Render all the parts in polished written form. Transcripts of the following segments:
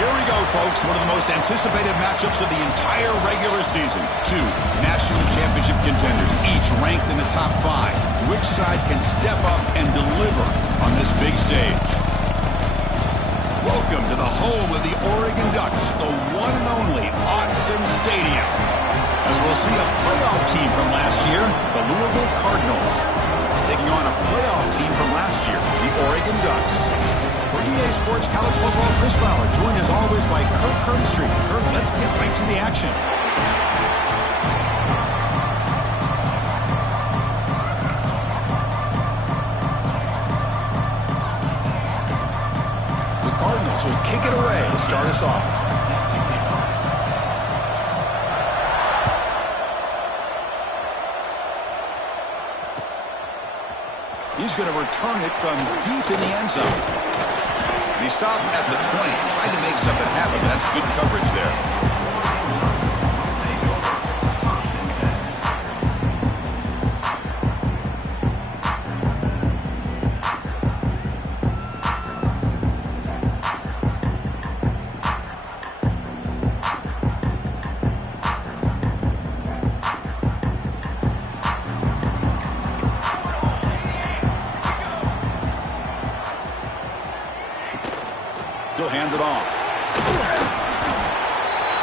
Here we go, folks. One of the most anticipated matchups of the entire regular season. Two national championship contenders, each ranked in the top 5. Which side can step up and deliver on this big stage? Welcome to the home of the Oregon Ducks, the one and only Autzen Stadium. As we'll see a playoff team from last year, the Louisville Cardinals, taking on a playoff team from last year, the Oregon Ducks. For EA Sports College Football, Chris Fowler, joined as always by Kirk Herbstreit. Kirk, let's get right to the action. The Cardinals will kick it away to start us off. He's going to return it from deep in the end zone. He stopped at the 20, tried to make something happen. That's good coverage there. He'll hand it off.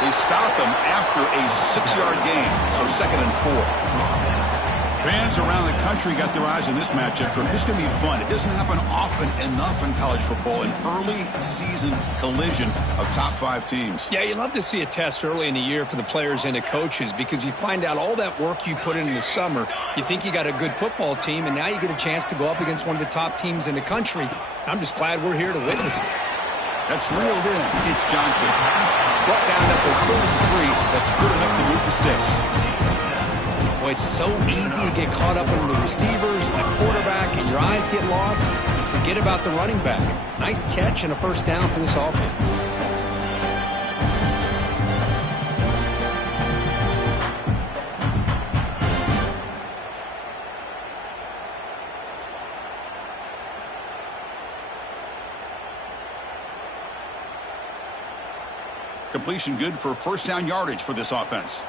They stop him after a 6-yard gain, so 2nd and 4. Fans around the country got their eyes on this matchup. This is going to be fun. It doesn't happen often enough in college football, an early season collision of top 5 teams. Yeah, you love to see a test early in the year for the players and the coaches because you find out all that work you put in the summer. You think you got a good football team, and now you get a chance to go up against one of the top teams in the country. I'm just glad we're here to witness it. That's reeled in. It's Johnson. Brought down at the 33. That's good enough to move the sticks. Boy, it's so easy to get caught up in the receivers and the quarterback, and your eyes get lost. You forget about the running back. Nice catch and a first down for this offense. Completion good for first down yardage for this offense.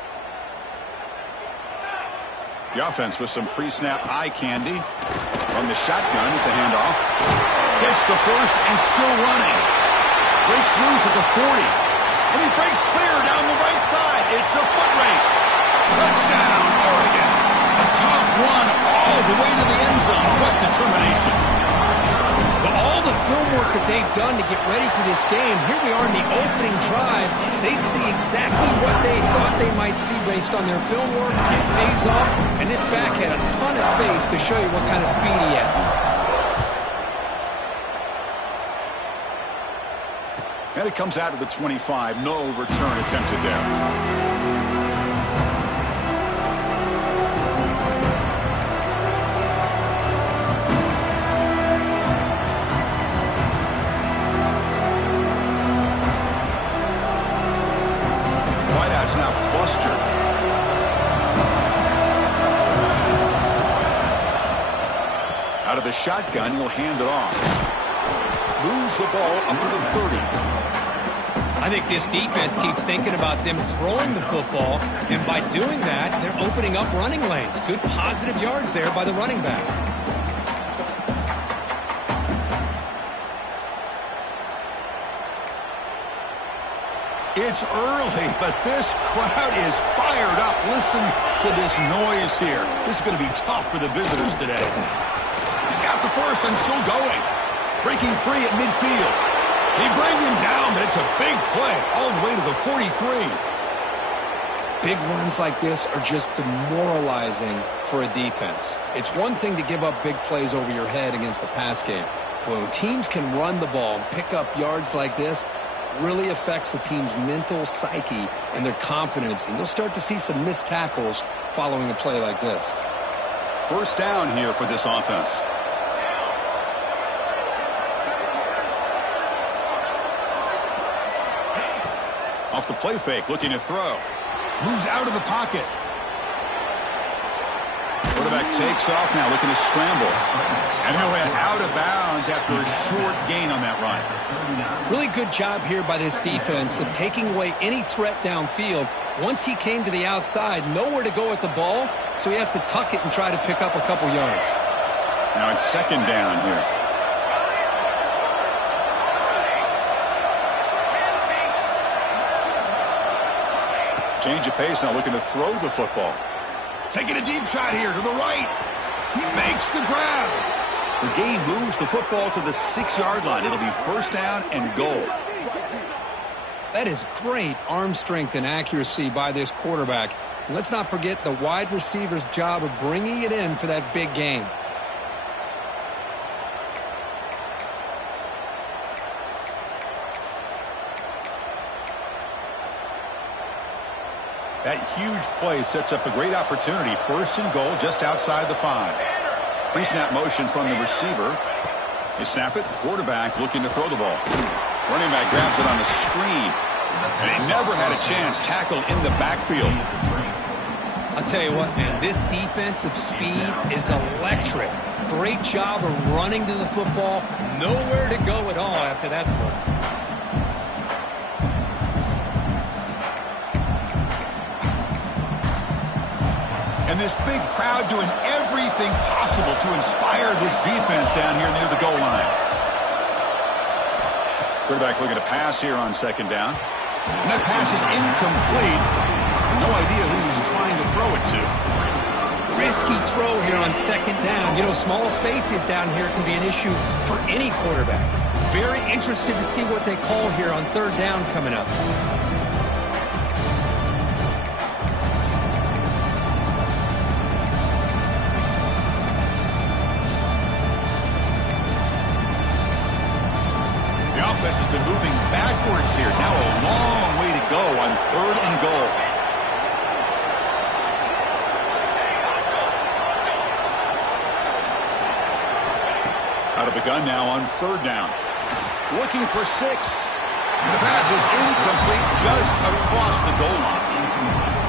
The offense with some pre-snap eye candy. From the shotgun, it's a handoff. Gets the first and still running. Breaks loose at the 40. And he breaks clear down the right side. It's a foot race. Touchdown, Oregon. A tough run all the way to the end zone. What determination. All the film work that they've done to get ready for this game, here we are in the opening drive. They see exactly what they thought they might see based on their film work. It pays off, and this back had a ton of space to show you what kind of speed he has. And it comes out of the 25. No return attempted there. Now clustered. Out of the shotgun, he'll hand it off. Moves the ball up to the 30. I think this defense keeps thinking about them throwing the football, and by doing that, they're opening up running lanes. Good positive yards there by the running back. It's early, but this crowd is fired up. Listen to this noise here. This is going to be tough for the visitors today. He's got the first and still going. Breaking free at midfield. They bring him down, but it's a big play all the way to the 43. Big runs like this are just demoralizing for a defense. It's one thing to give up big plays over your head against the pass game. When teams can run the ball and pick up yards like this, really affects the team's mental psyche and their confidence, and you'll start to see some missed tackles following a play like this. First down here for this offense. Off the play fake, looking to throw. Moves out of the pocket. What a Quarterback takes off now, looking to scramble. And he'll head out of bounds after a short gain on that run. Really good job here by this defense of taking away any threat downfield. Once he came to the outside, nowhere to go with the ball, so he has to tuck it and try to pick up a couple yards. Now it's second down here. Change of pace now, looking to throw the football. Taking a deep shot here to the right. He makes the grab. The gain moves the football to the 6-yard line. It'll be first down and goal. That is great arm strength and accuracy by this quarterback. And let's not forget the wide receiver's job of bringing it in for that big gain. That huge play sets up a great opportunity. First and goal just outside the 5. Pre-snap motion from the receiver. They snap it. Quarterback looking to throw the ball. Running back grabs it on the screen. And he never had a chance. Tackled in the backfield. I'll tell you what, man. This defensive speed is electric. Great job of running to the football. Nowhere to go at all after that throw. And this big crowd doing everything possible to inspire this defense down here near the goal line. Quarterback looking to pass here on second down. And that pass is incomplete. No idea who he was trying to throw it to. Risky throw here on second down. You know, small spaces down here can be an issue for any quarterback. Very interested to see what they call here on third down coming up. Has been moving backwards here. Now a long way to go on third and goal. Out of the gun now on third down. Looking for 6. And the pass is incomplete just across the goal line.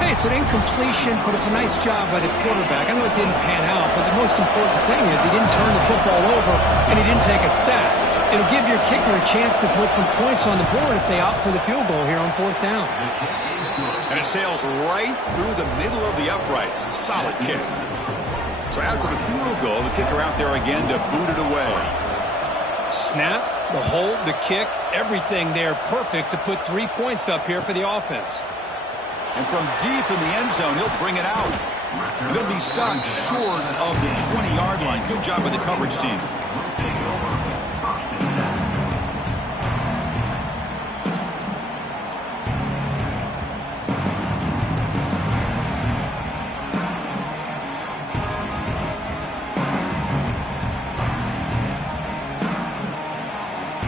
Hey, it's an incompletion, but it's a nice job by the quarterback. I know it didn't pan out, but the most important thing is he didn't turn the football over and he didn't take a sack. It'll give your kicker a chance to put some points on the board if they opt for the field goal here on fourth down. And it sails right through the middle of the uprights. Solid kick. So after the field goal, the kicker out there again to boot it away. Snap, the hold, the kick, everything there perfect to put 3 points up here for the offense. And from deep in the end zone, he'll bring it out. And he'll be stopped short of the 20-yard line. Good job by the coverage team.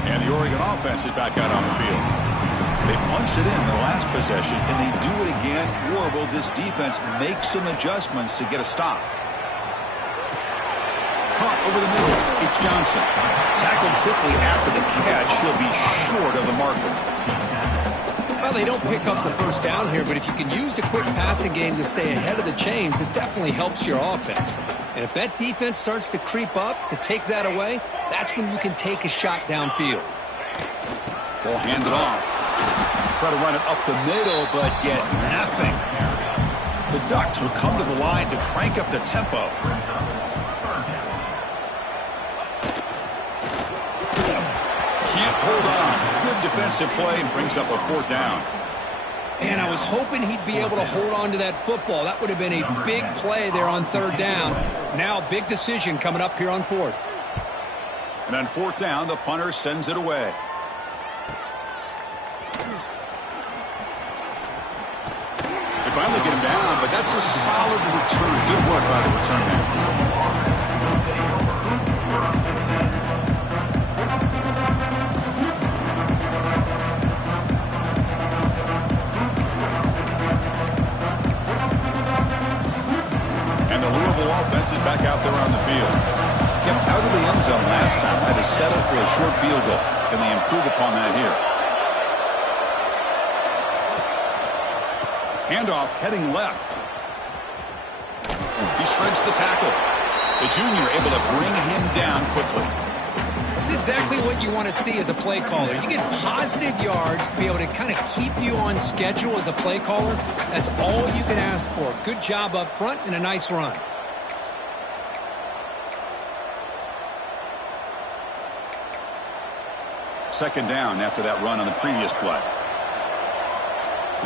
And the Oregon offense is back out on the field. They punched it in the last possession. Can they do it again, or will this defense make some adjustments to get a stop? Caught over the middle. It's Johnson. Tackled quickly after the catch. He'll be short of the marker. Well, they don't pick up the first down here, but if you can use the quick passing game to stay ahead of the chains, it definitely helps your offense. And if that defense starts to creep up, to take that away, that's when you can take a shot downfield. Ball handed off. Try to run it up the middle, but get nothing. The Ducks will come to the line to crank up the tempo. Can't hold on. Good defensive play and brings up a fourth down. And I was hoping he'd be able to hold on to that football. That would have been a big play there on third down. Now, big decision coming up here on fourth. And on fourth down, the punter sends it away. They finally get him down, but that's a solid return. Good work by the return man. And the Louisville offense is back out there on the field. Kept out of the end zone last time. Had to settle for a short field goal. Can they improve upon that here? Handoff heading left. He shreds the tackle. The junior able to bring him down quickly. That's exactly what you want to see as a play caller. You get positive yards to be able to kind of keep you on schedule as a play caller. That's all you can ask for. Good job up front and a nice run. Second down after that run on the previous play.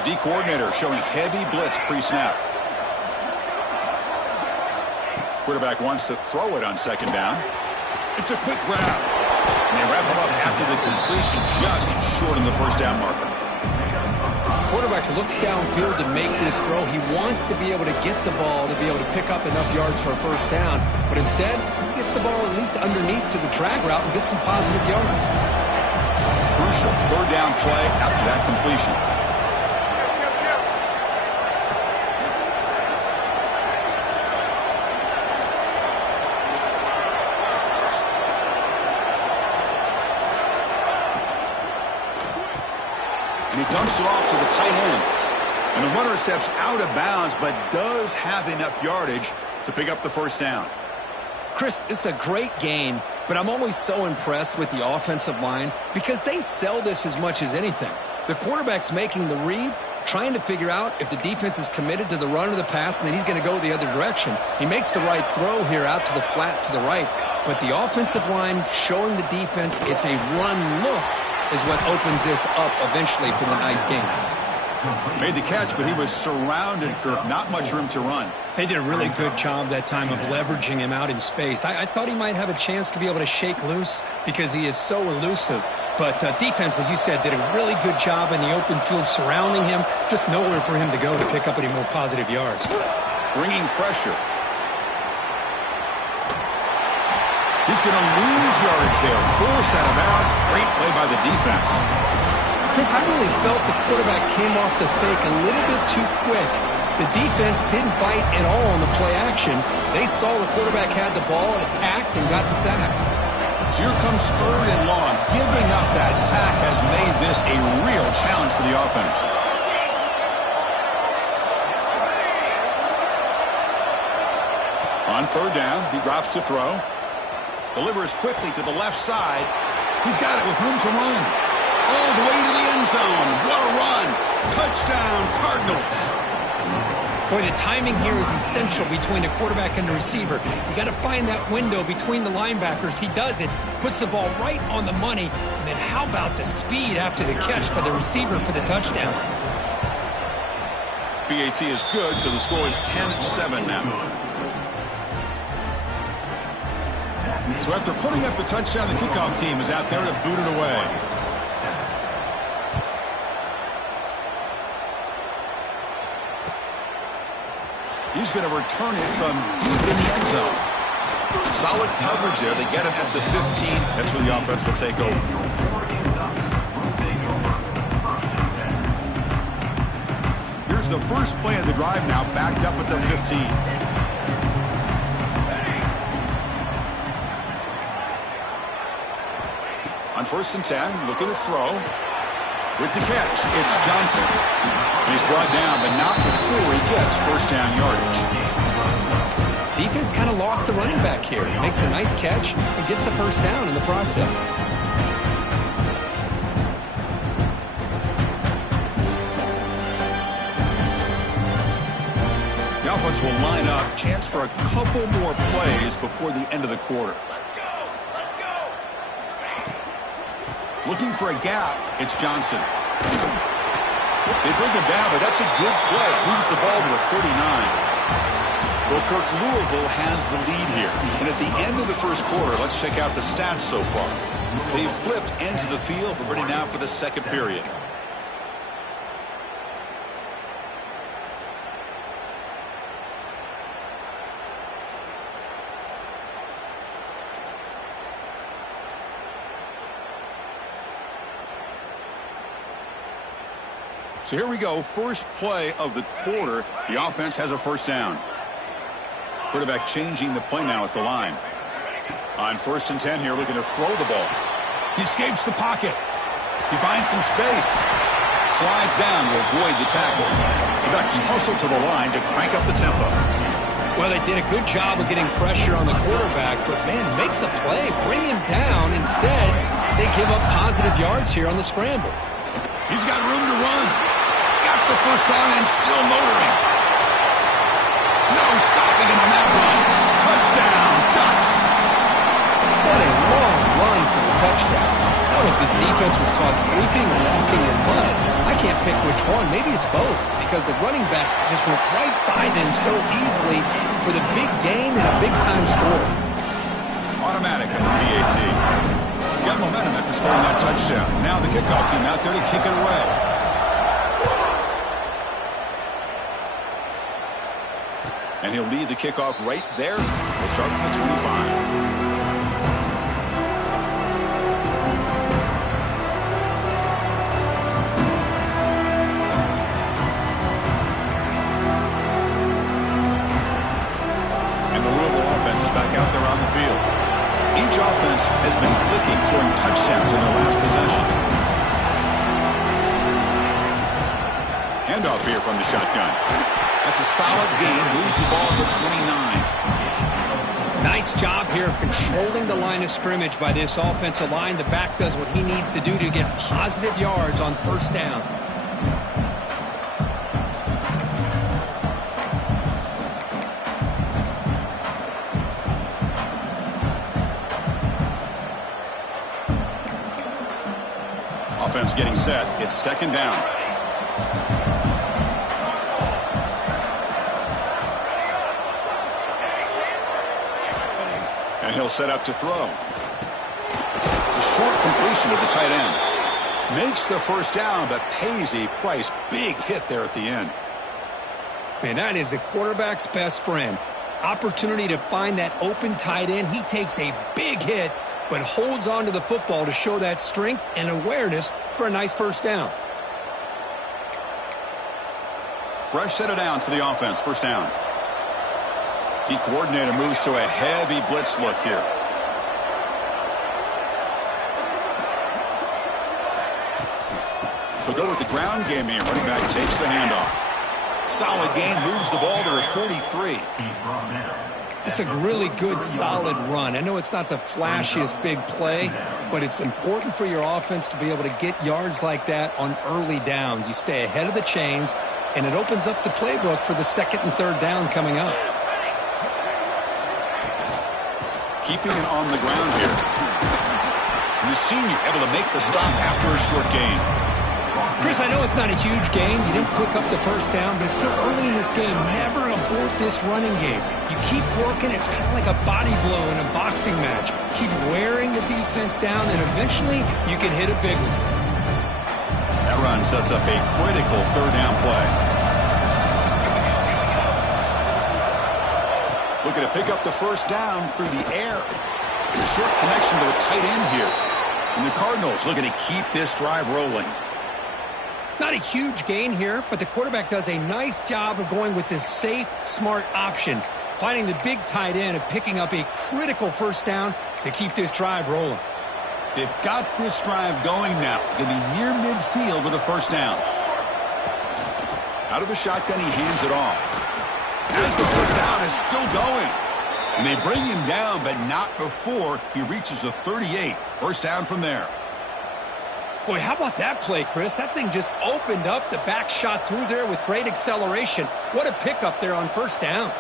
The D coordinator showing heavy blitz pre-snap. Quarterback wants to throw it on second down. It's a quick grab. And they wrap him up after the completion, just short of the first down marker. Quarterback looks downfield to make this throw. He wants to be able to get the ball to be able to pick up enough yards for a first down. But instead, he gets the ball at least underneath to the drag route and gets some positive yards. Crucial third down play after that completion. And he dumps it off to the tight end. And the runner steps out of bounds, but does have enough yardage to pick up the first down. Chris, this is a great game, but I'm always so impressed with the offensive line because they sell this as much as anything. The quarterback's making the read, trying to figure out if the defense is committed to the run or the pass, and then he's going to go the other direction. He makes the right throw here out to the flat to the right, but the offensive line showing the defense it's a run look is what opens this up eventually for the nice game. Made the catch, but he was surrounded, Kirk. Not much room to run. They did a really good job that time of leveraging him out in space. I thought he might have a chance to be able to shake loose because he is so elusive. But defense, as you said, did a really good job in the open field surrounding him. Just nowhere for him to go to pick up any more positive yards. Bringing pressure. He's going to lose yardage there. Forced out of bounds. Great play by the defense. Chris, I really felt the quarterback came off the fake a little bit too quick. The defense didn't bite at all on the play action. They saw the quarterback had the ball, attacked, and got the sack. So here comes third and long. Giving up that sack has made this a real challenge for the offense. On third down, he drops to throw. Delivers quickly to the left side. He's got it with room to run. All the way to the end zone. What a run. Touchdown, Cardinals. Boy, the timing here is essential between the quarterback and the receiver. You got to find that window between the linebackers. He does it, puts the ball right on the money, and then how about the speed after the catch by the receiver for the touchdown? PAT is good, so the score is 10-7 now. So after putting up a touchdown, the kickoff team is out there to boot it away. He's going to return it from deep in the end zone. Solid coverage there. They get him at the 15. That's where the offense will take over. Here's the first play of the drive now, backed up at the 15. On 1st and 10, looking to throw. With the catch, it's Johnson. And he's brought down, but not before he gets first down yardage. Defense kind of lost the running back here. He makes a nice catch and gets the first down in the process. The offense will line up. Chance for a couple more plays before the end of the quarter. Looking for a gap, it's Johnson. They bring him down, but that's a good play. Moves the ball to the 39. Well, Kirk, Louisville has the lead here. And at the end of the first quarter, let's check out the stats so far. They've flipped into the field. We're ready now for the second period. So here we go, first play of the quarter. The offense has a first down. Quarterback changing the play now at the line. On 1st and 10 here, looking to throw the ball. He escapes the pocket. He finds some space. Slides down to avoid the tackle. The Ducks hustle to the line to crank up the tempo. Well, they did a good job of getting pressure on the quarterback, but, man, make the play. Bring him down. Instead, they give up positive yards here on the scramble. He's got room to run. Got the first down and still motoring. No stopping him on that run. Touchdown, Ducks. What a long run for the touchdown. I don't know if his defense was caught sleeping or walking in mud. I can't pick which one. Maybe it's both, because the running back just went right by them so easily for the big gain and a big-time score. Automatic on the PAT. Got momentum after scoring that touchdown. Now the kickoff team out there to kick it away. And he'll lead the kickoff right there. We'll start at the 25. Back out there on the field. Each offense has been clicking, scoring touchdowns in their last possessions. Handoff here from the shotgun. That's a solid gain. Moves the ball to the 29. Nice job here of controlling the line of scrimmage by this offensive line. The back does what he needs to do to get positive yards on first down. Offense getting set. It's second down. And he'll set up to throw. A short completion to the tight end. Makes the first down, but pays a price. Big hit there at the end. Man, that is the quarterback's best friend. Opportunity to find that open tight end. He takes a big hit, but holds on to the football to show that strength and awareness for a nice first down. Fresh set of downs for the offense. First down. The coordinator moves to a heavy blitz look here. He'll go with the ground game here. Running back takes the handoff. Solid gain, moves the ball to the 43. It's a really good, solid run. I know it's not the flashiest big play, but it's important for your offense to be able to get yards like that on early downs. You stay ahead of the chains, and it opens up the playbook for the second and third down coming up. Keeping it on the ground here. And the senior able to make the stop after a short gain. Chris, I know it's not a huge gain. You didn't pick up the first down, but it's still early in this game. Never abort this running game. You keep working. It's kind of like a body blow in a boxing match. Keep wearing the defense down, and eventually you can hit a big one. That run sets up a critical third down play. Looking to pick up the first down through the air. A short connection to the tight end here. And the Cardinals looking to keep this drive rolling. Not a huge gain here, but the quarterback does a nice job of going with this safe, smart option, finding the big tight end and picking up a critical first down to keep this drive rolling. They've got this drive going now. Going to be near midfield with a first down. Out of the shotgun, he hands it off. As the first down is still going. And they bring him down, but not before he reaches the 38. First down from there. Boy, how about that play, Chris? That thing just opened up. The back shot through there with great acceleration. What a pickup there on first down.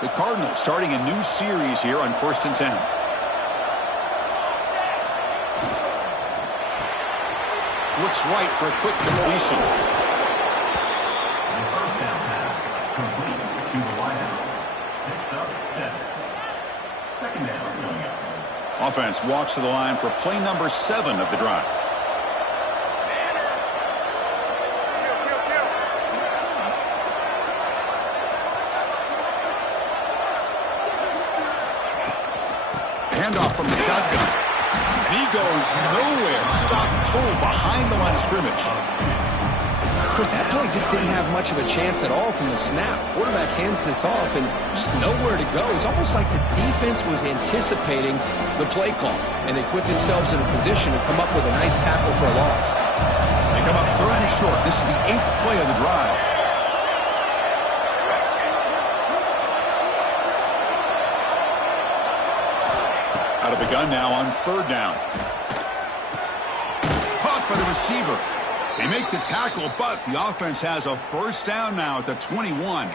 The Cardinals starting a new series here on 1st and 10. Looks right for a quick completion. Offense walks to the line for play number 7 of the drive. Handoff from the shotgun. And he goes nowhere. Stop pull behind the line of scrimmage. Chris, that play just didn't have much of a chance at all from the snap. Quarterback hands this off and just nowhere to go. It's almost like the defense was anticipating the play call, and they put themselves in a position to come up with a nice tackle for a loss. They come up 3rd and short. This is the 8th play of the drive. Out of the gun now on 3rd down. Caught by the receiver. They make the tackle, but the offense has a 1st down now at the 21.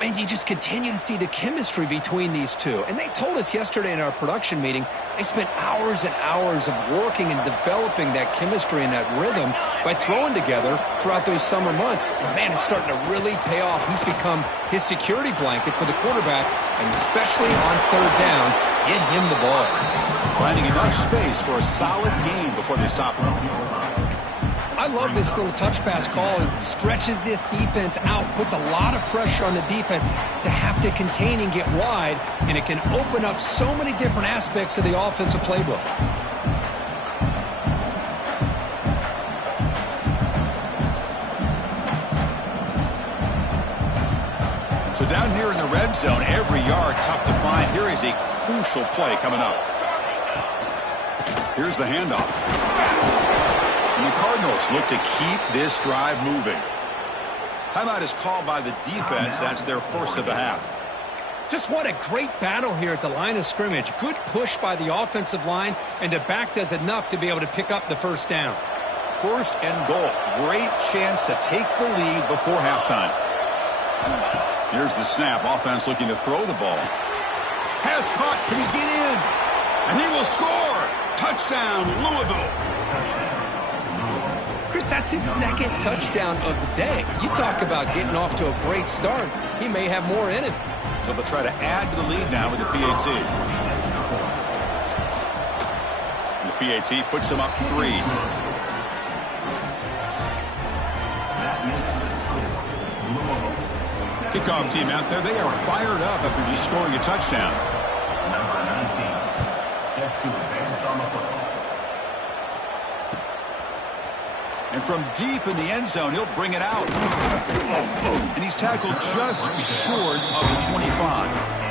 And you just continue to see the chemistry between these two. And they told us yesterday in our production meeting, they spent hours and hours of working and developing that chemistry and that rhythm by throwing together throughout those summer months. And, man, it's starting to really pay off. He's become his security blanket for the quarterback, and especially on 3rd down, get him the ball. Finding enough space for a solid gain before they stop him. I love this little touch pass call. It stretches this defense out, puts a lot of pressure on the defense to have to contain and get wide, and it can open up so many different aspects of the offensive playbook. So down here in the red zone, every yard tough to find. Here is a crucial play coming up. Here's the handoff. And the Cardinals look to keep this drive moving. Timeout is called by the defense. That's their 1st of the half. Just what a great battle here at the line of scrimmage. Good push by the offensive line, and the back does enough to be able to pick up the 1st down. 1st and goal. Great chance to take the lead before halftime. Here's the snap. Offense looking to throw the ball. Pass caught. Can he get in? And he will score. Touchdown, Louisville. Chris, that's his 2nd touchdown of the day. You talk about getting off to a great start. He may have more in him. So they'll try to add to the lead now with the PAT. And the PAT puts them up 3. Kickoff team out there. They are fired up after just scoring a touchdown. Number 19, set to advance on the football. And from deep in the end zone, he'll bring it out. And he's tackled just short of the 25.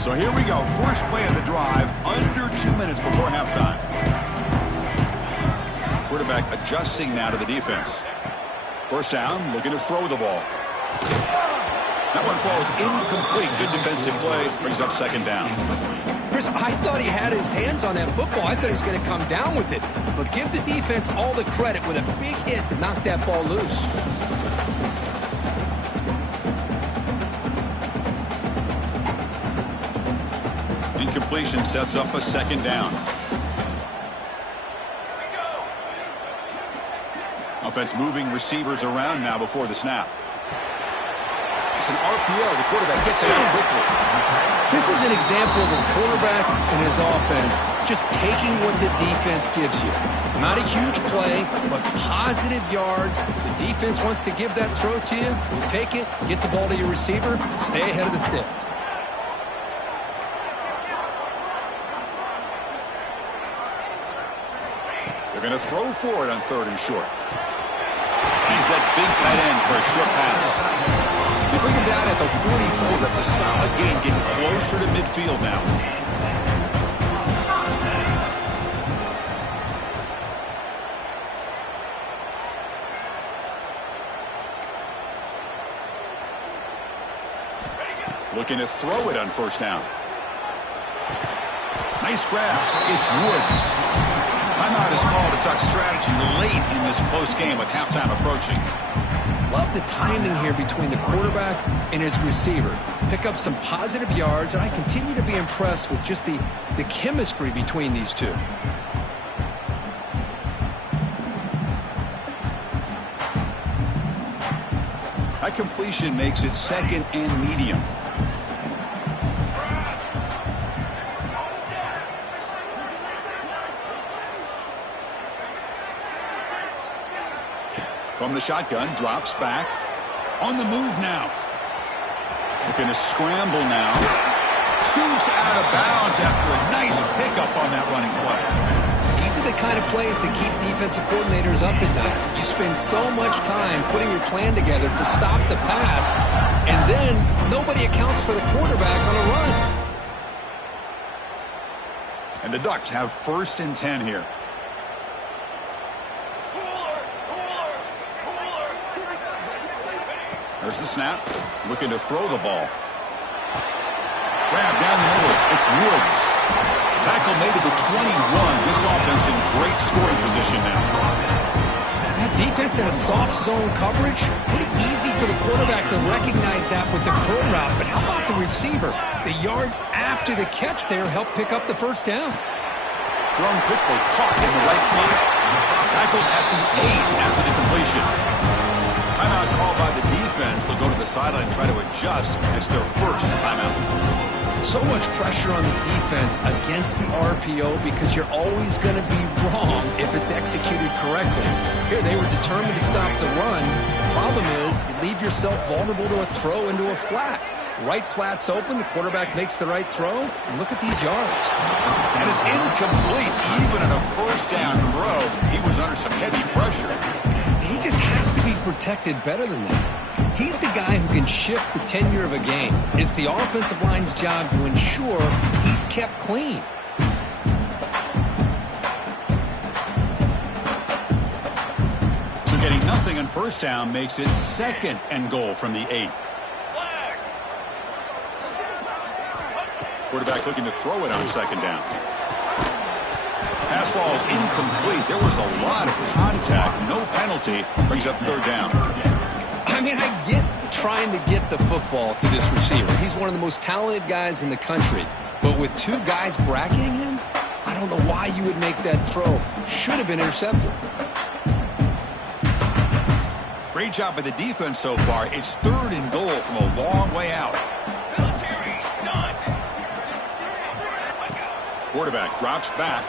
So here we go. 1st play of the drive, under 2 minutes before halftime. Quarterback adjusting now to the defense. 1st down, looking to throw the ball. That one falls incomplete. Good defensive play, brings up 2nd down. Chris, I thought he had his hands on that football. I thought he was going to come down with it. But give the defense all the credit with a big hit to knock that ball loose. Incompletion sets up a 2nd down. Offense moving receivers around now before the snap. It's an RPO. The quarterback gets it out quickly. This is an example of a quarterback and his offense just taking what the defense gives you. Not a huge play, but positive yards. The defense wants to give that throw to you. You take it, get the ball to your receiver, stay ahead of the sticks. They're going to throw for it on 3rd and short. He's that big tight end for a short pass. They bring him down at the 44. That's a solid gain, getting closer to midfield now. Looking to throw it on 1st down. Nice grab. It's Woods. Timeout is called to talk strategy late in this close game with halftime approaching. Love the timing here between the quarterback and his receiver. Pick up some positive yards, and I continue to be impressed with just the chemistry between these two. That completion makes it 2nd and medium. From the shotgun, drops back. On the move now. Looking to scramble now. Scoots out of bounds after a nice pickup on that running play. These are the kind of plays that keep defensive coordinators up at night. You spend so much time putting your plan together to stop the pass, and then nobody accounts for the quarterback on a run. And the Ducks have 1st and 10 here. There's the snap. Looking to throw the ball. Grab down the middle. It's Woods. Tackle made to the 21. This offense in great scoring position now. That defense in a soft zone coverage, pretty easy for the quarterback to recognize that with the curl route. But how about the receiver? The yards after the catch there help pick up the first down. Thrown quickly, caught in the right flat. Tackled at the 8 after the completion. Timeout called by the defense. They'll go to the sideline and try to adjust. It's their first timeout. So much pressure on the defense against the RPO because you're always going to be wrong if it's executed correctly. Here, they were determined to stop the run. Problem is, you leave yourself vulnerable to a throw into a flat. Right flat's open, the quarterback makes the right throw, and look at these yards. And it's incomplete. Even in a first down throw, he was under some heavy pressure. He just has to be protected better than that. He's the guy who can shift the tenure of a game. It's the offensive line's job to ensure he's kept clean. So getting nothing on first down makes it 2nd and goal from the 8. Quarterback looking to throw it on 2nd down. Pass ball is incomplete. There was a lot of contact. No penalty. Brings up 3rd down. I mean, I get trying to get the football to this receiver. He's one of the most talented guys in the country. But with 2 guys bracketing him, I don't know why you would make that throw. Should have been intercepted. Great job by the defense so far. It's 3rd and goal from a long way out. Quarterback drops back.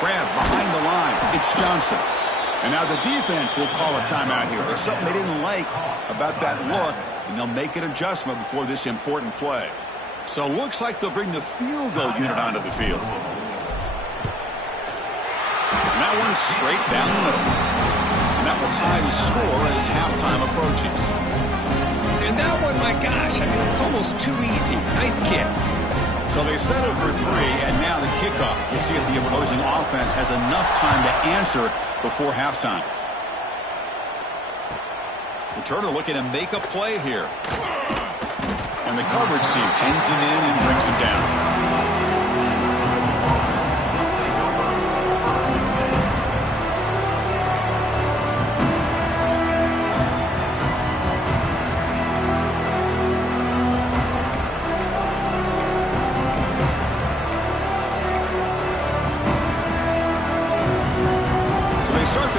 Grab behind the line. It's Johnson. And now the defense will call a timeout here. There's something they didn't like about that look, and they'll make an adjustment before this important play. So looks like they'll bring the field goal unit onto the field. And that one's straight down the middle. And that will tie the score as halftime approaches. And that one, my gosh, I mean, it's almost too easy. Nice kick. So they settle for 3, and now the kickoff. We'll see if the opposing offense has enough time to answer before halftime. Returner looking to make a play here. And the coverage team pins him in and brings him down.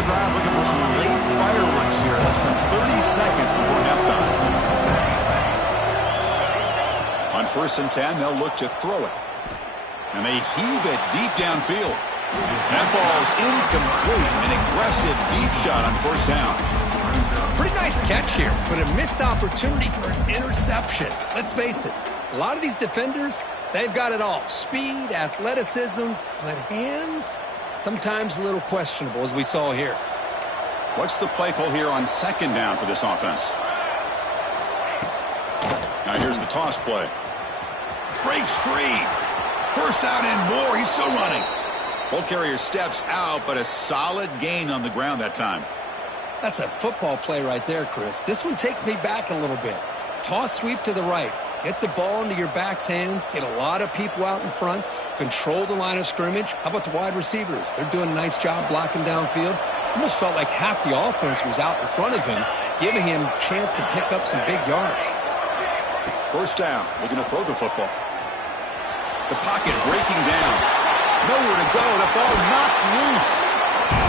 Looking for some late fireworks here. Less than 30 seconds before halftime. On 1st and 10, they'll look to throw it. And they heave it deep downfield. That ball's incomplete. An aggressive deep shot on 1st down. Pretty nice catch here, but a missed opportunity for an interception. Let's face it, a lot of these defenders, they've got it all. Speed, athleticism, but hands, sometimes a little questionable, as we saw here. What's the play call here on 2nd down for this offense? Now here's the toss play. Breaks free. First out and more. He's still running. Ball carrier steps out, but a solid gain on the ground that time. That's a football play right there, Chris. This one takes me back a little bit. Toss sweep to the right. Get the ball into your back's hands. Get a lot of people out in front. Control the line of scrimmage. How about the wide receivers? They're doing a nice job blocking downfield. Almost felt like half the offense was out in front of him, giving him a chance to pick up some big yards. First down. Looking to throw the football. The pocket breaking down. Nowhere to go. The ball knocked loose.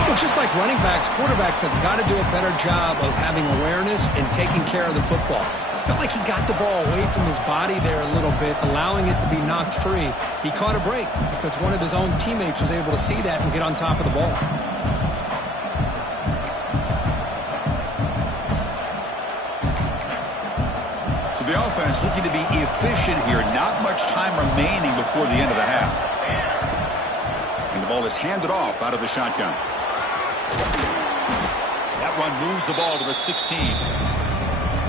Well, just like running backs, quarterbacks have got to do a better job of having awareness and taking care of the football. Felt like he got the ball away from his body there a little bit, allowing it to be knocked free. He caught a break because one of his own teammates was able to see that and get on top of the ball. The offense looking to be efficient here. Not much time remaining before the end of the half. And the ball is handed off out of the shotgun. That run moves the ball to the 16.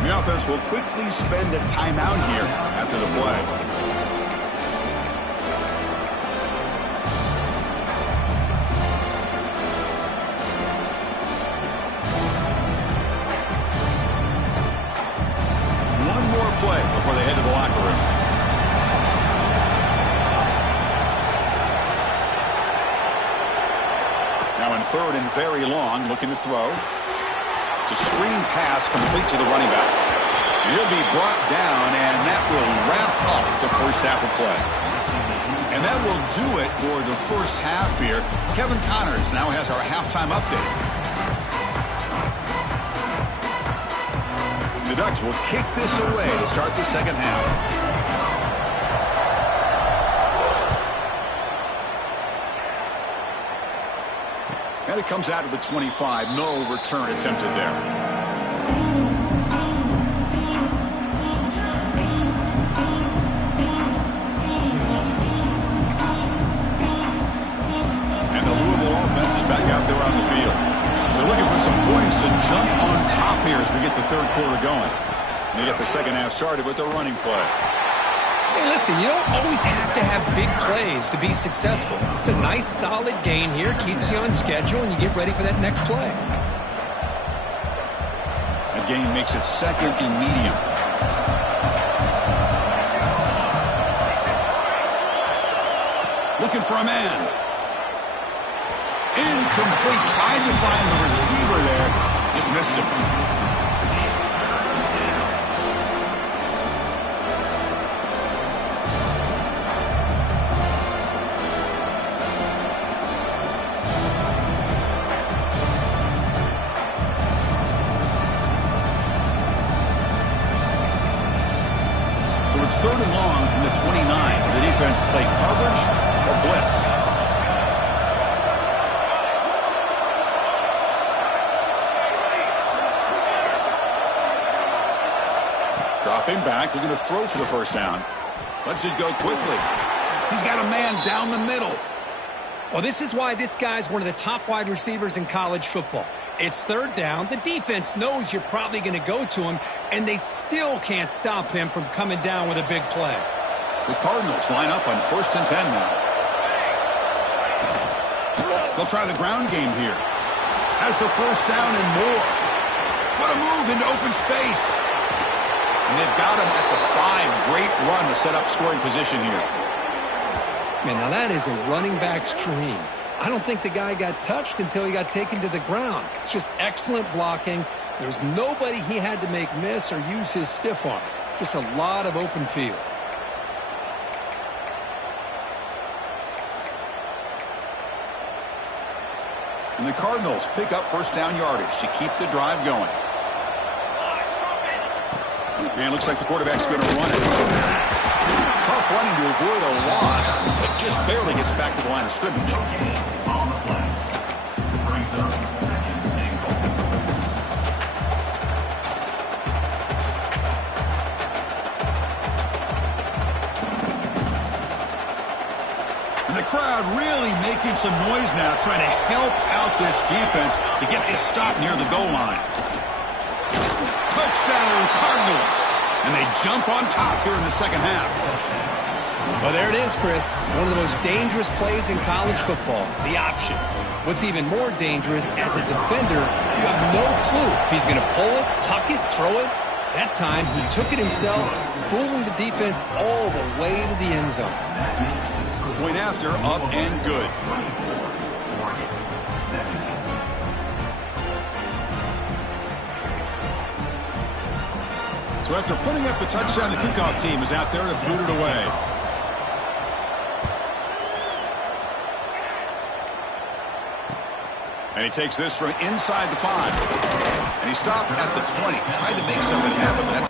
The offense will quickly spend a timeout here after the play. Play before they head to the locker room. Now in third and very long, looking to throw. It's a screen pass complete to the running back. He'll be brought down, and that will wrap up the first half of play. And that will do it for the first half here. Kevin Connors now has our halftime update. The Ducks will kick this away to start the second half. And it comes out of the 25. No return attempted there. And the Louisville offense is back out there on the field. They're looking for some points to jump on top here as we get the third quarter going. They get the second half started with their running play. Hey, listen, you don't always have to have big plays to be successful. It's a nice, solid gain here. Keeps you on schedule, and you get ready for that next play. A gain makes it second and medium. Looking for a man. Incomplete. Tried to find the receiver there. Just missed him. So it's third and long from the 29. Will the defense play coverage or blitz? Dropping back, looking to throw for the first down. Lets it go quickly. He's got a man down the middle. Well, this is why this guy's one of the top wide receivers in college football. It's third down. The defense knows you're probably going to go to him, and they still can't stop him from coming down with a big play. The Cardinals line up on 1st and 10 now. They'll try the ground game here. Has the first down and more. What a move into open space. And they've got him at the 5. Great run to set up scoring position here. Man, now that is a running back's dream. I don't think the guy got touched until he got taken to the ground. It's just excellent blocking. There's nobody he had to make miss or use his stiff arm. Just a lot of open field. And the Cardinals pick up first down yardage to keep the drive going. And looks like the quarterback's going to run it. Tough running to avoid a loss, but just barely gets back to the line of scrimmage. On the flag. Brings up second and goal. And the crowd really making some noise now, trying to help out this defense to get this stop near the goal line. Touchdown, Cardinals. And they jump on top here in the second half. Well, there it is, Chris. One of the most dangerous plays in college football, the option. What's even more dangerous, as a defender, you have no clue if he's going to pull it, tuck it, throw it. That time, he took it himself, fooling the defense all the way to the end zone. Point after, up and good. So after putting up a touchdown, the kickoff team is out there to boot it away. And he takes this from inside the 5. And he stopped at the 20. Tried to make something happen, but that's...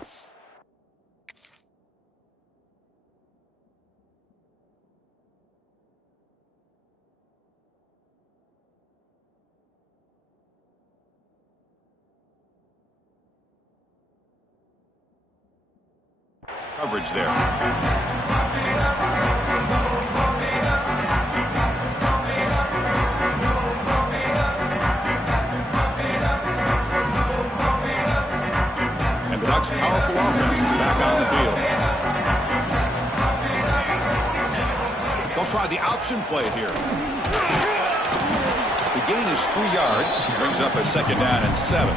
coverage there. And the Ducks' powerful offense is back on the field. They'll try the option play here. The gain is 3 yards, brings up a 2nd down and 7.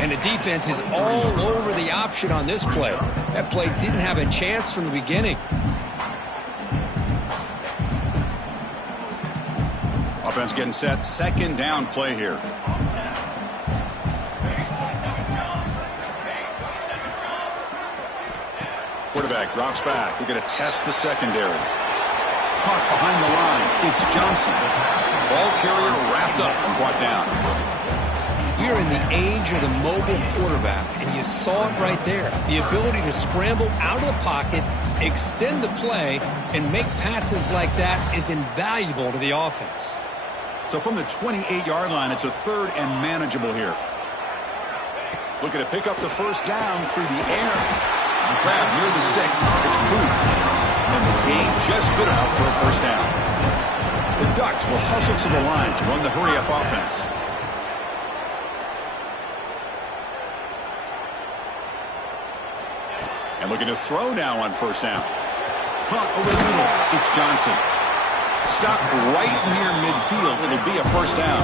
And the defense is all over the option on this play. That play didn't have a chance from the beginning. Offense getting set. 2nd down play here. Quarterback drops back. We're going to test the secondary. Caught behind the line. It's Johnson. Ball carrier wrapped up and brought down. We're in the age of the mobile quarterback, and you saw it right there. The ability to scramble out of the pocket, extend the play, and make passes like that is invaluable to the offense. So from the 28-yard line, it's a 3rd and manageable here. Looking to pick up the 1st down through the air. Grab near the sticks. It's Booth. And the gain just good enough for a 1st down. The Ducks will hustle to the line to run the hurry-up offense. And looking to throw now on 1st down. Caught over the middle. It's Johnson. Stop right near midfield. It'll be a 1st down.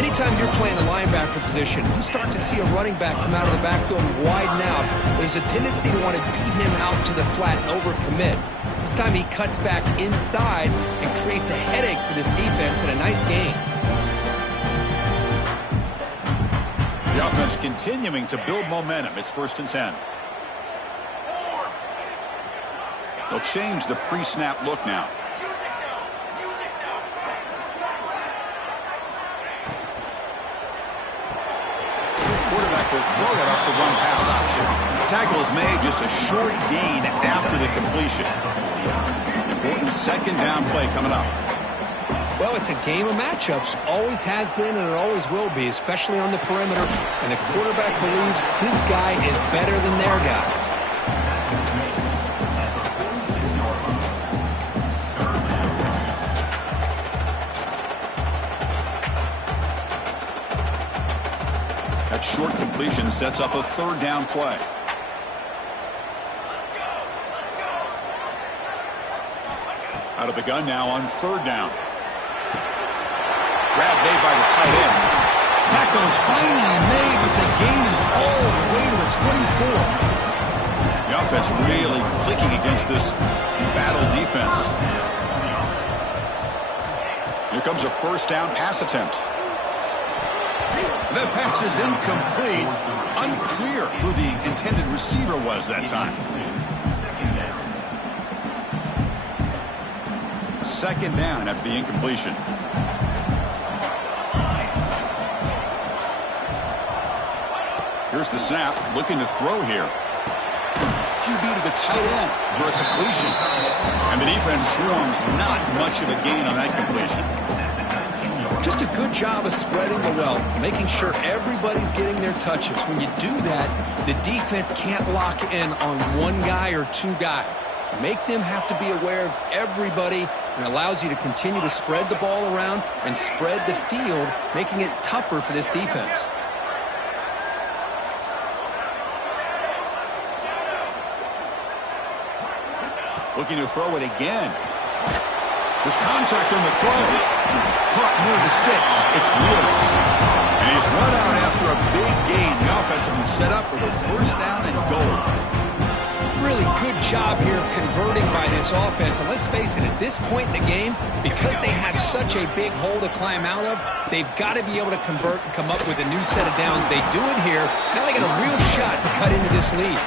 Anytime you're playing a linebacker position, you start to see a running back come out of the backfield and widen out. There's a tendency to want to beat him out to the flat and overcommit. This time he cuts back inside and creates a headache for this defense and a nice gain. The offense continuing to build momentum. It's 1st and 10. They'll change the pre-snap look now. Quarterback will throw it off the run pass option. Tackle is made, just a short gain after the completion. Important 2nd down play coming up. Well, it's a game of matchups. Always has been and it always will be, especially on the perimeter. And the quarterback believes his guy is better than their guy. That short completion sets up a 3rd down play. Out of the gun now on 3rd down. Grab made by the tight end. Tackle is finally made, but the gain is all the way to the 24. The offense really clicking against this battle defense. Here comes a 1st down pass attempt. The pass is incomplete. Unclear who the intended receiver was that time. 2nd down after the incompletion. Here's the snap, looking to throw here. QB to the tight end for a completion. And the defense swarms, not much of a gain on that completion. Just a good job of spreading the wealth, making sure everybody's getting their touches. When you do that, the defense can't lock in on one guy or 2 guys. Make them have to be aware of everybody, and allows you to continue to spread the ball around and spread the field, making it tougher for this defense. Looking to throw it again. There's contact on the throw. Caught near the sticks. It's Woods. And he's run out after a big gain. The offense will be set up with a 1st down and goal. Really good job here of converting by this offense. And let's face it, at this point in the game, because they have such a big hole to climb out of, they've got to be able to convert and come up with a new set of downs. They do it here. Now they got a real shot to cut into this lead.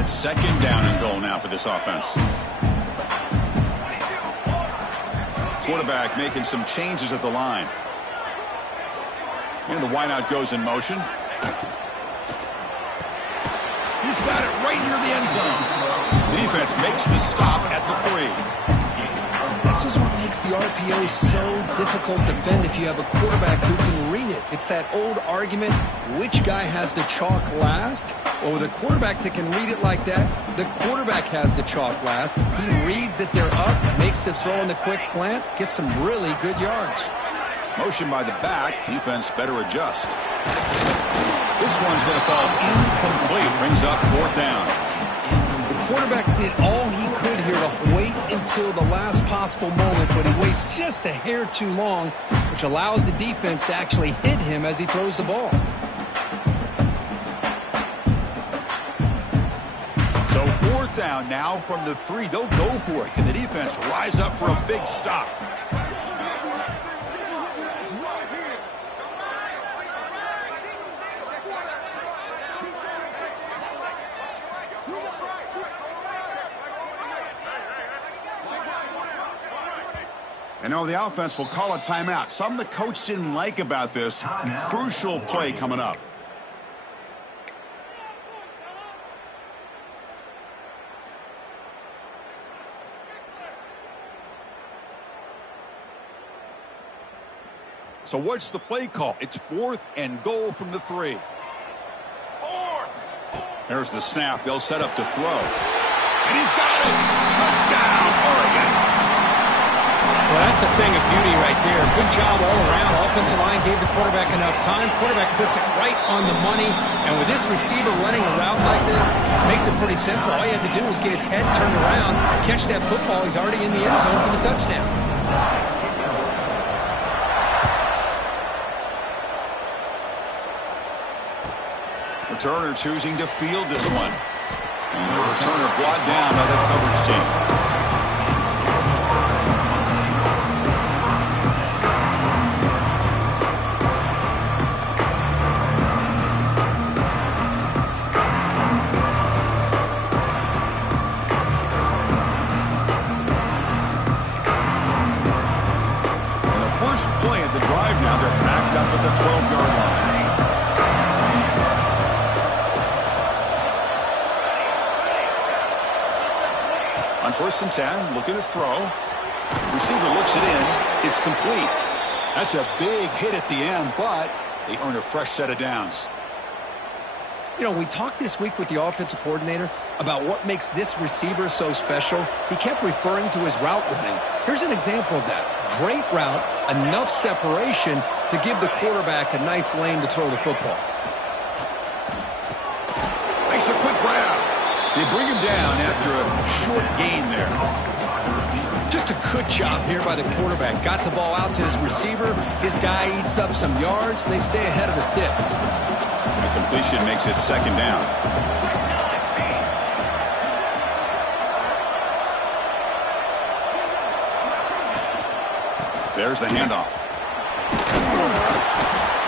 It's 2nd down and goal now for this offense. Quarterback making some changes at the line. And the wideout goes in motion. He's got it right near the end zone. The defense makes the stop at the 3. That's This is what makes the RPO so difficult to defend if you have a quarterback who can read it. It's that old argument, which guy has the chalk last? Well, with a quarterback that can read it like that, the quarterback has the chalk last. He reads that they're up, makes the throw in the quick slant, gets some really good yards. Motion by the back. Defense better adjust. This one's going to fall incomplete. Brings up 4th down. The quarterback did all he could here to wait until the last possible moment, but he waits just a hair too long, which allows the defense to actually hit him as he throws the ball. So 4th down now from the 3. They'll go for it. Can the defense rise up for a big stop? And now the offense will call a timeout. Something the coach didn't like about this. Crucial play coming up. So what's the play call? It's 4th and goal from the 3. There's the snap. They'll set up to throw. And he's got it. Touchdown, Oregon. Well, that's a thing of beauty right there. Good job all around. Offensive line gave the quarterback enough time. Quarterback puts it right on the money. And with this receiver running a route like this, it makes it pretty simple. All you had to do was get his head turned around, catch that football. He's already in the end zone for the touchdown. Returner choosing to field this one. And the returner brought down by the coverage team. Play at the drive now. They're backed up at the 12-yard line. On 1st and 10, looking to throw. Receiver looks it in. It's complete. That's a big hit at the end, but they earn a fresh set of downs. You know, we talked this week with the offensive coordinator about what makes this receiver so special. He kept referring to his route running. Here's an example of that. Great route, enough separation to give the quarterback a nice lane to throw the football. Makes a quick grab. They bring him down after a short gain there. Just a good job here by the quarterback. Got the ball out to his receiver. His guy eats up some yards. They stay ahead of the sticks. The completion makes it 2nd down. There's the handoff.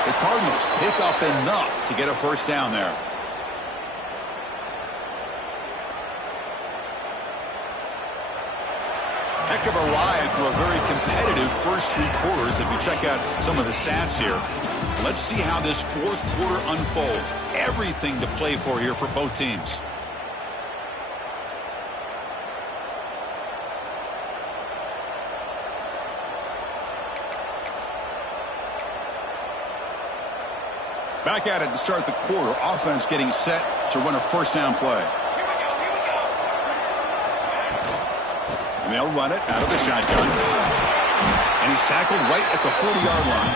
The Cardinals pick up enough to get a 1st down there. Heck of a ride through a very competitive first 3 quarters. If you check out some of the stats here, let's see how this 4th quarter unfolds. Everything to play for here for both teams. Back at it to start the quarter. Offense getting set to run a 1st down play. And they'll run it out of the shotgun. And he's tackled right at the 40-yard line.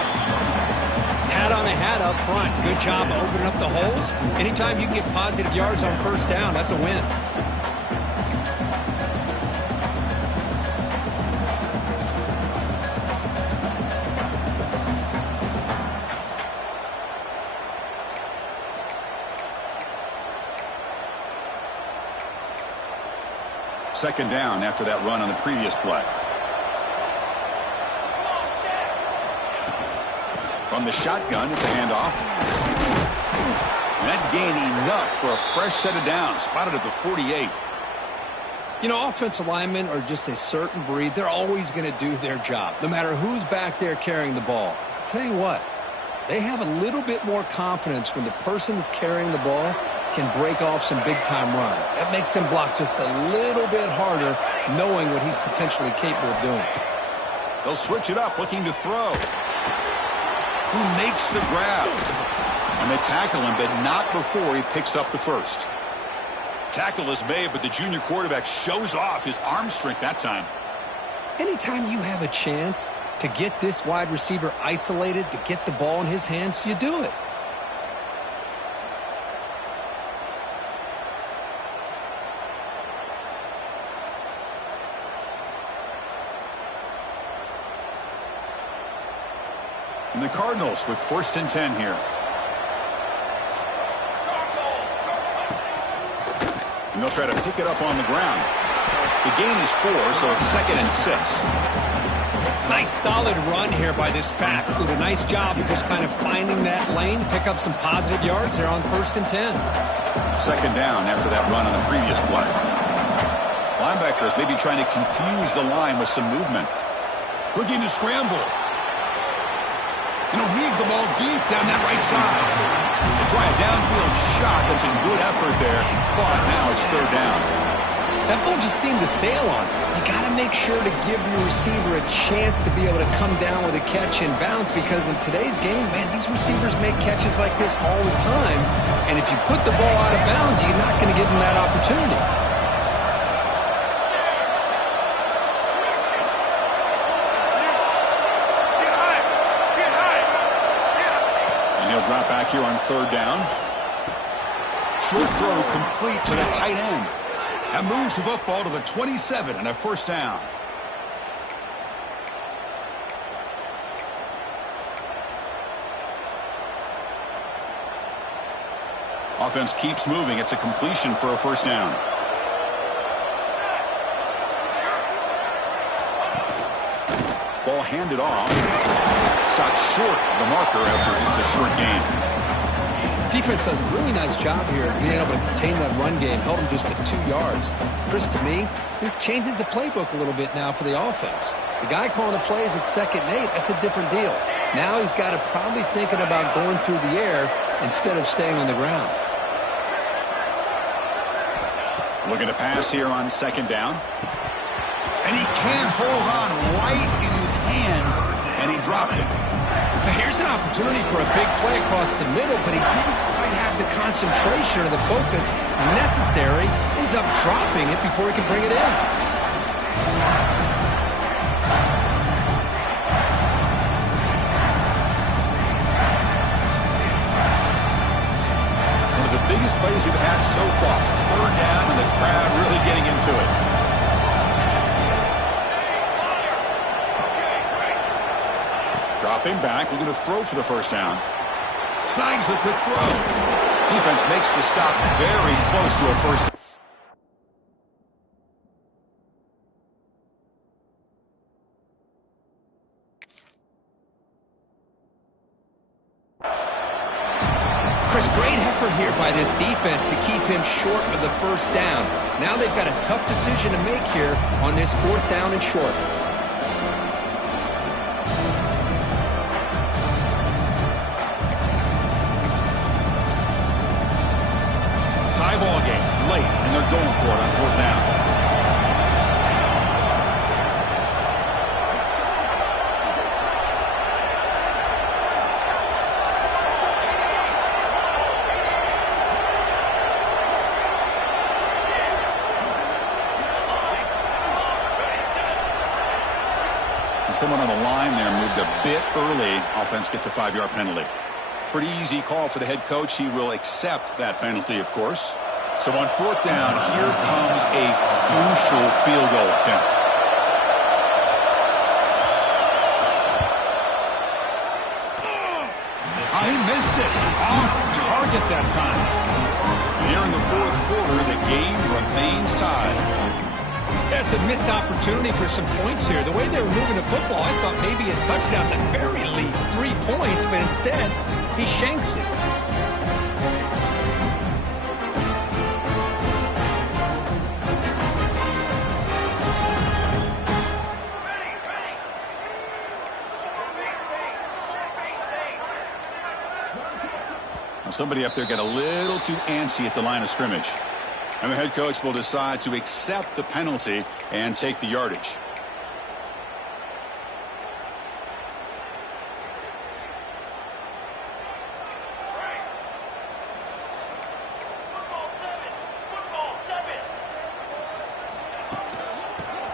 Hat on the hat up front. Good job opening up the holes. Anytime you can get positive yards on 1st down, that's a win. Second down after that run on the previous play. From the shotgun, it's a handoff. And that gained enough for a fresh set of downs. Spotted at the 48. You know, offensive linemen are just a certain breed. They're always going to do their job, no matter who's back there carrying the ball. I'll tell you what, they have a little bit more confidence when the person that's carrying the ball can break off some big-time runs. That makes him block just a little bit harder, knowing what he's potentially capable of doing. They'll switch it up, looking to throw. Who makes the grab? And they tackle him, but not before he picks up the first. Tackle is made, but the junior quarterback shows off his arm strength that time. Anytime you have a chance to get this wide receiver isolated, to get the ball in his hands, you do it. And the Cardinals with 1st and 10 here. And they'll try to pick it up on the ground. The gain is 4, so it's 2nd and 6. Nice solid run here by this back. Did a nice job of just kind of finding that lane, pick up some positive yards there on 1st and 10. 2nd down after that run on the previous play. Linebackers maybe trying to confuse the line with some movement. Looking to scramble. And he'll heave the ball deep down that right side. They try a downfield shot. That's a good effort there. But now it's 3rd down. That ball just seemed to sail on. You got to make sure to give your receiver a chance to be able to come down with a catch and bounce, because in today's game, man, these receivers make catches like this all the time. And if you put the ball out of bounds, you're not going to give them that opportunity. Drop back here on 3rd down. Short throw complete to the tight end. That moves the football to the 27 and a 1st down. Offense keeps moving. It's a completion for a 1st down. Ball handed off. Stopped short of the marker after just a short gain. Defense does a really nice job here being able to contain that run game, help him just get 2 yards. Chris, to me, this changes the playbook a little bit now for the offense. The guy calling the plays at 2nd and 8, that's a different deal. Now he's got to probably thinking about going through the air instead of staying on the ground. Looking to pass here on 2nd down. And he can't hold on right in his hands, and he dropped it. Here's an opportunity for a big play across the middle, but he didn't quite have the concentration or the focus necessary. Ends up dropping it before he can bring it in. One of the biggest plays we've had so far. 3rd down, and the crowd really getting into it. Dropping back, looking to throw for the 1st down. Snags the quick throw. Defense makes the stop very close to a 1st. Chris, great effort here by this defense to keep him short of the 1st down. Now they've got a tough decision to make here on this 4th down and short. Ball game late, and they're going for it on 4th down. And someone on the line there moved a bit early. Offense gets a 5-yard penalty. Pretty easy call for the head coach. He will accept that penalty, of course. So on 4th down, here comes a crucial field goal attempt. He missed it. Off target that time. Here in the 4th quarter, the game remains tied. That's a missed opportunity for some points here. The way they were moving the football, I thought maybe a touchdown, at the very least 3 points, but instead, he shanks it. Somebody up there got a little too antsy at the line of scrimmage. And the head coach will decide to accept the penalty and take the yardage.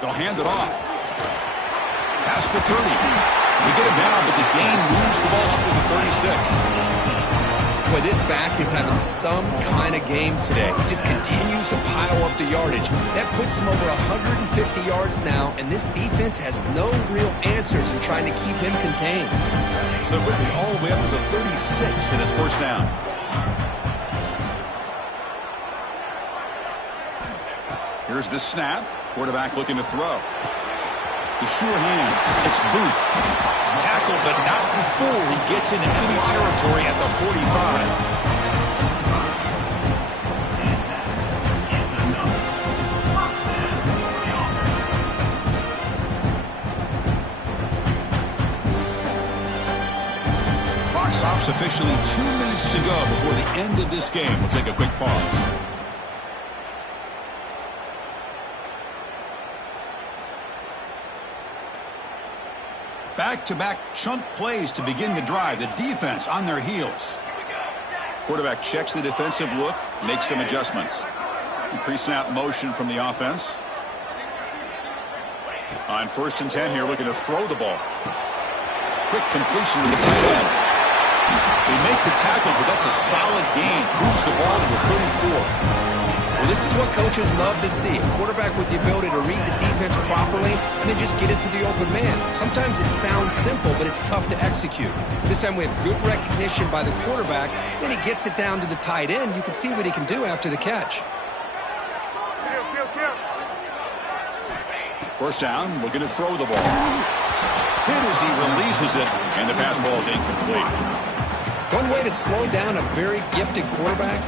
They'll hand it off. Past the 30. They get it down, but the gain moves the ball up to the 36. Boy, this back is having some kind of game today. He just continues to pile up the yardage. That puts him over 150 yards now, and this defense has no real answers in trying to keep him contained. So quickly all the way up to the 36 in his first down. Here's the snap. Quarterback looking to throw. The sure hands. It's Booth. Tackled, but not before he gets into enemy territory at the 45. Clock stops officially 2 minutes to go before the end of this game. We'll take a quick pause. Back-to-back chunk plays to begin the drive. The defense on their heels. Quarterback checks the defensive look, makes some adjustments. Pre-snap motion from the offense. On 1st and 10 here, looking to throw the ball. Quick completion to the tight end. They make the tackle, but that's a solid gain. Moves the ball to the 34. Well, this is what coaches love to see. A quarterback with the ability to read the defense properly and then just get it to the open man. Sometimes it sounds simple, but it's tough to execute. This time we have good recognition by the quarterback. Then he gets it down to the tight end. You can see what he can do after the catch. First down, looking to throw the ball. Hit as he releases it, and the pass ball is incomplete. One way to slow down a very gifted quarterback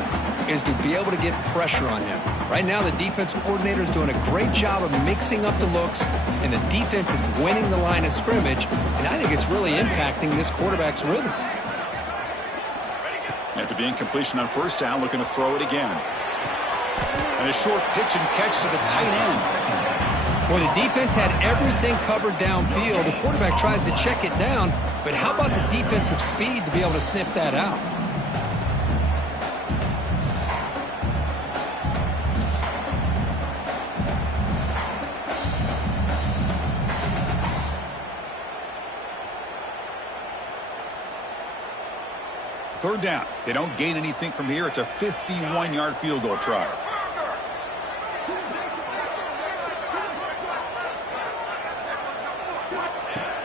is to be able to get pressure on him. Right now, the defense coordinator is doing a great job of mixing up the looks, and the defense is winning the line of scrimmage, and I think it's really impacting this quarterback's rhythm. After the incompletion on first down, looking to throw it again. And a short pitch and catch to the tight end. Well, the defense had everything covered downfield. The quarterback tries to check it down, but how about the defensive speed to be able to sniff that out? Third down. They don't gain anything from here. It's a 51-yard field goal try.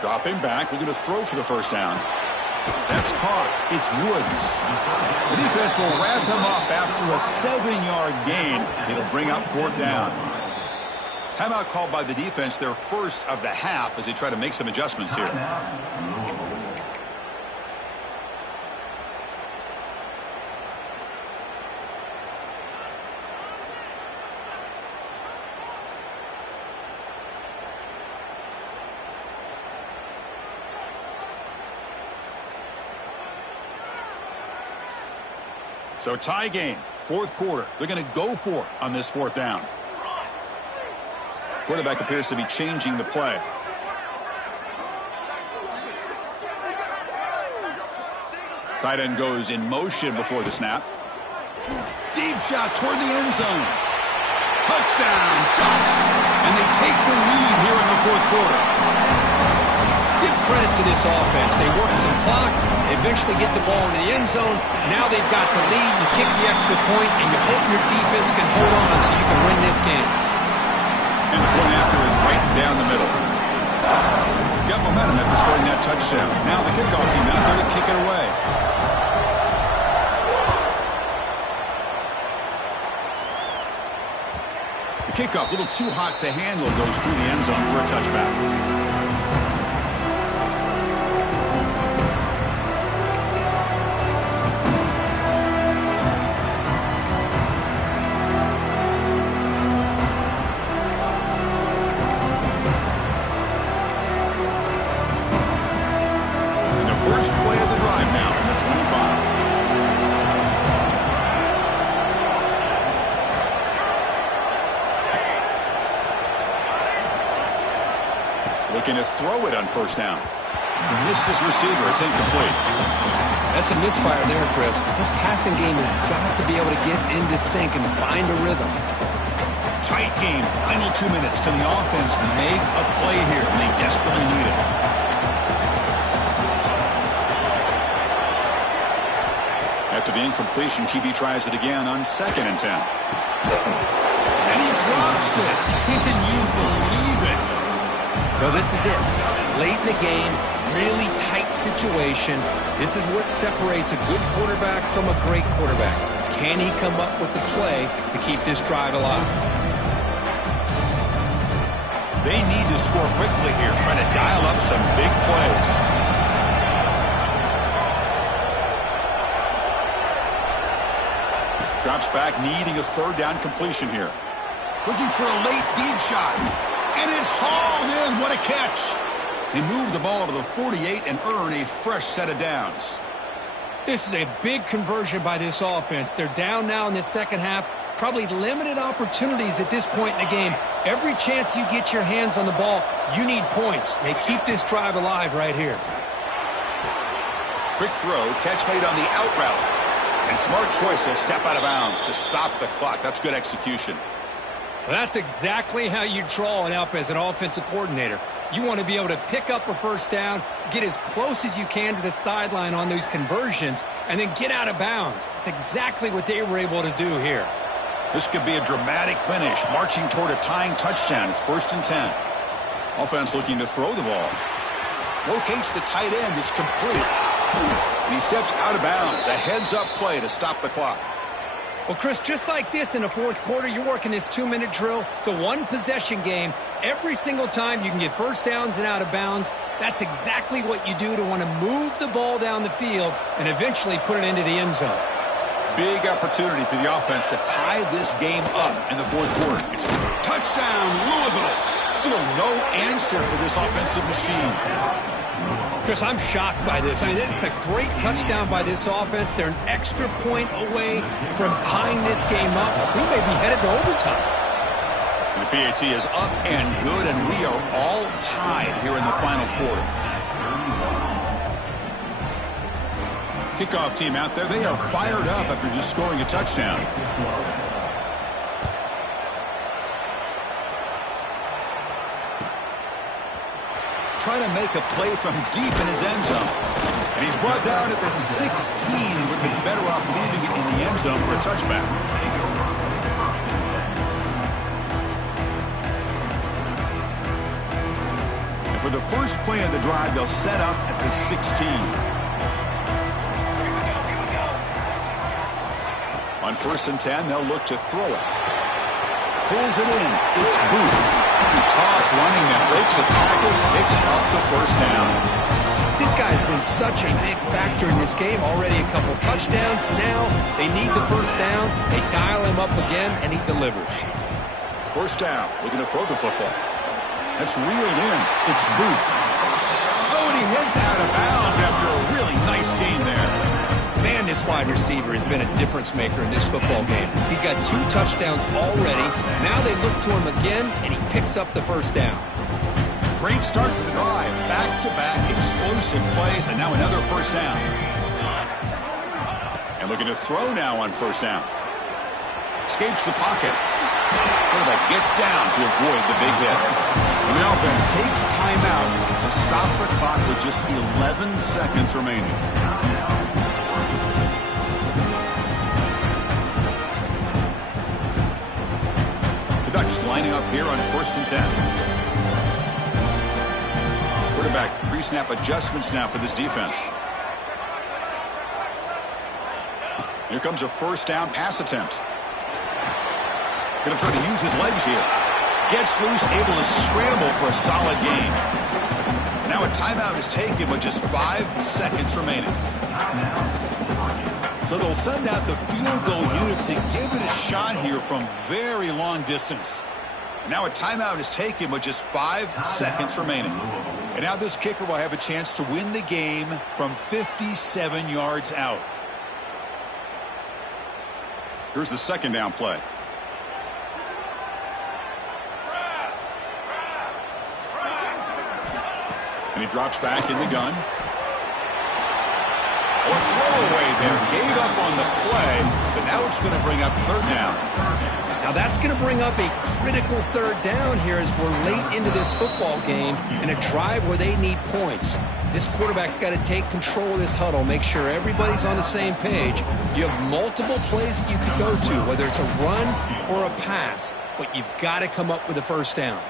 Dropping back, looking to throw for the first down. That's caught. It's Woods. The defense will wrap him up after a 7-yard gain. It'll bring up 4th down. Timeout called by the defense, their first of the half, as they try to make some adjustments here. So tie game, 4th quarter. They're going to go for it on this 4th down. Quarterback appears to be changing the play. Tight end goes in motion before the snap. Deep shot toward the end zone. Touchdown, Ducks. And they take the lead here in the 4th quarter. Give credit to this offense. They work some clock. They eventually get the ball into the end zone. Now they've got the lead. You kick the extra point, and you hope your defense can hold on so you can win this game. And the point after is right down the middle. Got momentum after scoring that touchdown. Now the kickoff team out there to kick it away. The kickoff, a little too hot to handle, goes through the end zone for a touchback. First play of the drive now from the 25. Looking to throw it on first down. Missed his receiver. It's incomplete. That's a misfire there, Chris. This passing game has got to be able to get into sync and find a rhythm. Tight game. Final 2 minutes. Can the offense make a play here? And they desperately need it. After the incompletion, QB tries it again on 2nd and 10. And he drops it. Can you believe it? Well, this is it. Late in the game, really tight situation. This is what separates a good quarterback from a great quarterback. Can he come up with the play to keep this drive alive? They need to score quickly here, trying to dial up some big plays. Drops back, needing a 3rd down completion here. Looking for a late deep shot. And it's hauled in. What a catch. They move the ball to the 48 and earn a fresh set of downs. This is a big conversion by this offense. They're down now in the second half. Probably limited opportunities at this point in the game. Every chance you get your hands on the ball, you need points. They keep this drive alive right here. Quick throw, catch made on the out route. And smart choice, he'll step out of bounds to stop the clock. That's good execution. Well, that's exactly how you draw it up as an offensive coordinator. You want to be able to pick up a first down, get as close as you can to the sideline on those conversions, and then get out of bounds. It's exactly what they were able to do here. This could be a dramatic finish, marching toward a tying touchdown. It's 1st and 10. Offense looking to throw the ball. Locates the tight end. It's complete. And he steps out of bounds. A heads-up play to stop the clock. Well, Chris, just like this in the 4th quarter, you're working this 2-minute drill. It's a one-possession game. Every single time you can get first downs and out of bounds, that's exactly what you do to want to move the ball down the field and eventually put it into the end zone. Big opportunity for the offense to tie this game up in the 4th quarter. It's touchdown, Louisville. Still no answer for this offensive machine. Chris, I'm shocked by this. I mean, this is a great touchdown by this offense. They're an extra point away from tying this game up. We may be headed to overtime. The PAT is up and good, and we are all tied here in the final quarter. Kickoff team out there, they are fired up after just scoring a touchdown. Trying to make a play from deep in his end zone. And he's brought down at the 16. Would have been better off leaving it in the end zone for a touchback. And for the first play of the drive, they'll set up at the 16. On 1st and 10, they'll look to throw it. Pulls it in. It's Booth. Tough running that breaks a tackle, picks up the first down. This guy's been such a big factor in this game. Already a couple touchdowns. Now they need the first down. They dial him up again, and he delivers. First down. Looking to throw the football. That's reeled in. It's Booth. Oh, and he heads out of bounds after a really nice gain there. Man, this wide receiver has been a difference maker in this football game. He's got 2 touchdowns already. Now they look to him again, and he picks up the first down. Great start to the drive. Back-to-back explosive plays, and now another first down. And looking to throw now on first down. Escapes the pocket. Quarterback gets down to avoid the big hit. And the offense takes timeout to stop the clock with just 11 seconds remaining. The Ducks lining up here on 1st and 10. Quarterback pre-snap adjustments now for this defense. Here comes a first down pass attempt. Going to try to use his legs here. Gets loose, able to scramble for a solid gain. Now a timeout is taken with just 5 seconds remaining. So they'll send out the field goal unit to give it a shot here from very long distance. Now a timeout is taken with just 5 seconds remaining. And now this kicker will have a chance to win the game from 57 yards out. Here's the second down play. And he drops back in the gun. Or throwaway there. Gave up on the play, but now it's going to bring up third down. Now that's going to bring up a critical third down here as we're late into this football game in a drive where they need points. This quarterback's got to take control of this huddle, make sure everybody's on the same page. You have multiple plays that you could go to, whether it's a run or a pass, but you've got to come up with a first down.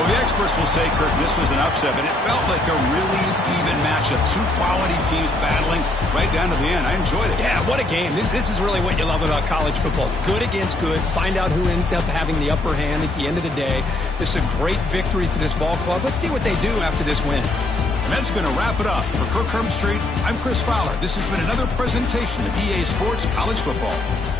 Well, the experts will say, Kirk, this was an upset, but it felt like a really even matchup. Two quality teams battling right down to the end. I enjoyed it. Yeah, what a game. This is really what you love about college football. Good against good. Find out who ends up having the upper hand at the end of the day. This is a great victory for this ball club. Let's see what they do after this win. And that's going to wrap it up. For Kirk Herbstreit, I'm Chris Fowler. This has been another presentation of EA Sports College Football.